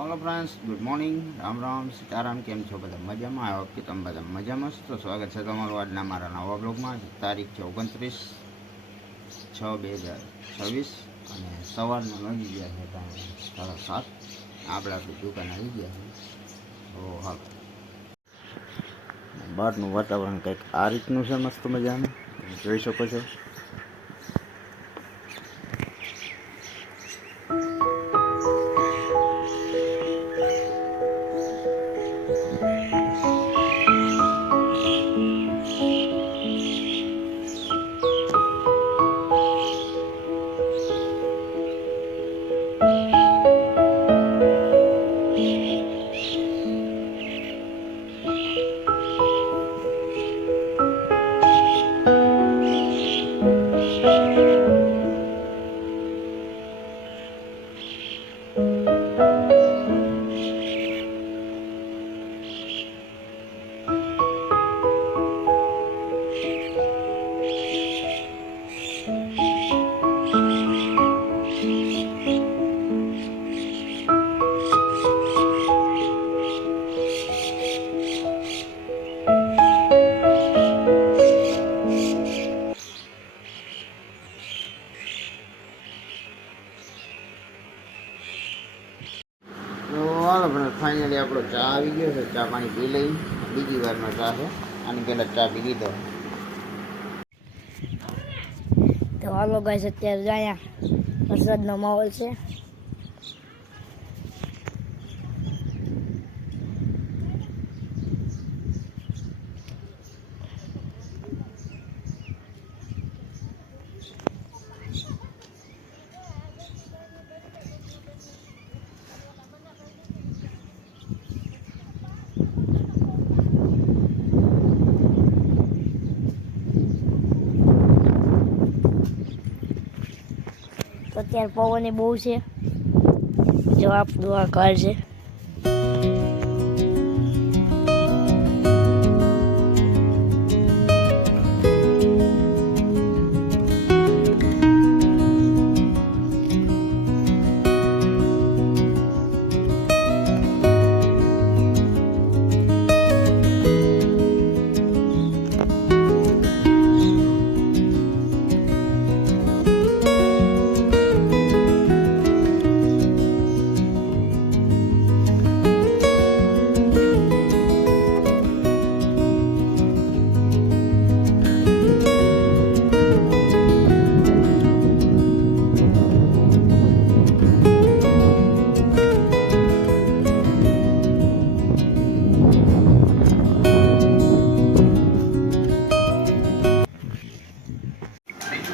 Hello friends, good morning, Ram Ram, Sitaram. केम छो बधा मजामां? आयो कि तमे बधा मजामां छो? तो स्वागत है तमारुं आजना मारा नवा ब्लॉगमां। तारीख है 29/6/2026 અને સવારના વાગી ગયા છે 7:30. આપણે આપણી દુકાને આવી ગયા છે. તો હાલો, બહારનું વાતાવરણ કંઈક આ રીતનું છે, મસ્ત મજાનું જોઈ શકો છો. તો હાલો ફ્રેન્ડ, ફાઇનલી આપણો ચા આવી ગયો છે. ચા પાણી પી લઈ. બીજી વારનો ચા છે, આની પહેલાં ચા પી લીધો. તો હાલો ગાઈસ, અત્યારે અહીંયા વરસાદનો માહોલ છે. તો અત્યારે પવન બહુ છે. જવાબ દુઆ ઘર છે.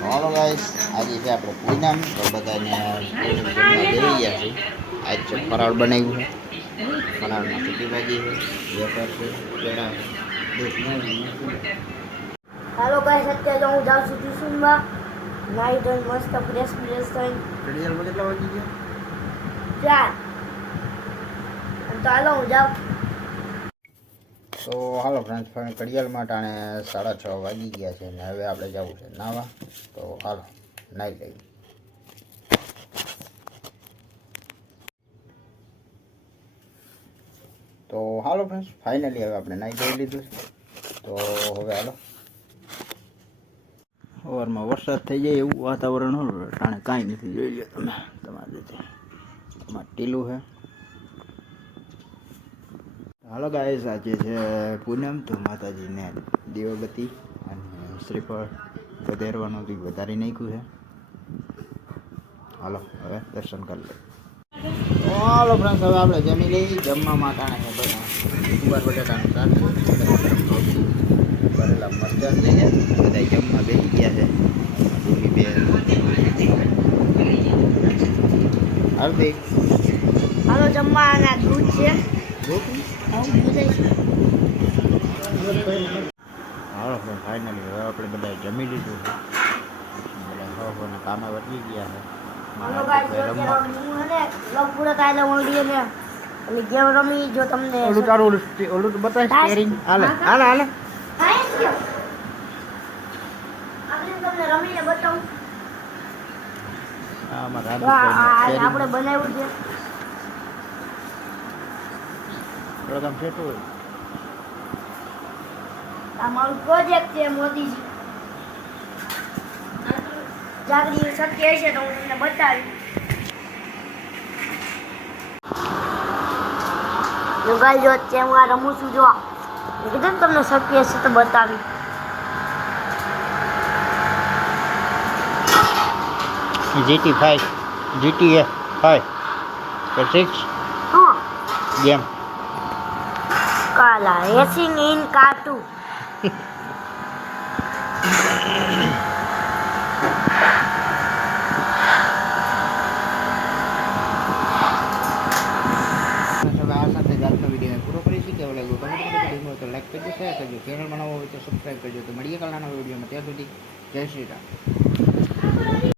હાલો ગાઈસ, આજે છે આપણે પૂનમ. તો બધાને પૂનમ જમવા બેસી ગયા છે. આજ છે ફરાળ બનાવ્યું છે. ફરાળમાં સુકી ભાજી છે, વેફર છે, પેડા છે. હાલો ગાઈસ, અત્યારે તો હું જાઉં છું ટ્યુશનમાં. નાઈ ધોઈને મસ્ત ફ્રેશ થઈને ઘડિયાળમાં કેટલા વાગી ગયા? 4. તો હાલો હું જાઉં. તો હાલો ફ્રેન્ડ્સ, ઘડિયાળ માટે આણે 6:30 વાગી ગયા છે ને હવે આપણે જવું છે નાવા. તો હાલો નાહી લઈએ. તો હાલો ફ્રેન્ડ્સ, ફાઇનલી હવે આપણે નાહી ધોઈ લીધું છે. તો હવે હાલો. સવારમાં વરસાદ થઈ જાય એવું વાતાવરણ હોય, ટાણે કાંઈ નથી. જોઈ લો તમે તમારી રીતે. તમારે ટીલું છે. હાલો ગાઈસ, આજે છે પૂનમ. તો માતાજીને દીવાબત્તી અને શ્રીફળ વધારવાનું બી વધારી નાખ્યું છે. હાલો હવે દર્શન કરી લઈએ. તો હાલો ફ્રેન્ડ્સ, હવે આપણે જમી લઈએ. જમવા માટે છે બધા કુંવાર બટાટાનું શાક છે, ભરેલા મરચાં છે. બધા જમવા બેસી ગયા છે. હાર્દિક હાલો જમવા. અને દૂધ છે. હાલો ફાઇનલી હવે આપણે બધા જમી લીધું છે. બધા સવારના કામે વધી ગયા છે. હાલો ગાઈસ, અત્યારે હું હે ને વ્લોગ પૂરો થાય એટલે ઓલડી ને અને ગેમ રમી. જો તમને ઓલું તારું ઓલું તો બતાય સ્ટેરિંગ. હાલે હાલે હાલે. આપણે તમને રમીને બતાવું. આમાં આપણે બનાવ્યું છે. આપણું કામ સેટ હોય. આ મારું પ્રોજેક્ટ છે મોદીજી જાગરી શક્ય હશે તો હું તમને બતાવીશ. જો ગાઈસ જો અત્યારે હું આ રમું છું જો મેં કીધું ને તમને શક્ય હશે તો બતાવી. GTA 5 કે 6 હા ગેમ. કાલા રેસિંગ ઇન કાર્ટૂન. આ સાથે જ આજનો વિડીયો પૂરો કરીશું. કેવો લાગ્યો કમેન્ટ કરજો, તો લાઈક કરજો, શેર કરજો, ચેનલ બનાવવો હોય તો સબસ્ક્રાઈબ કરજો. તો મળીએ કાલના નવા વિડીયોમાં. ત્યાં સુધી જય શ્રી રામ.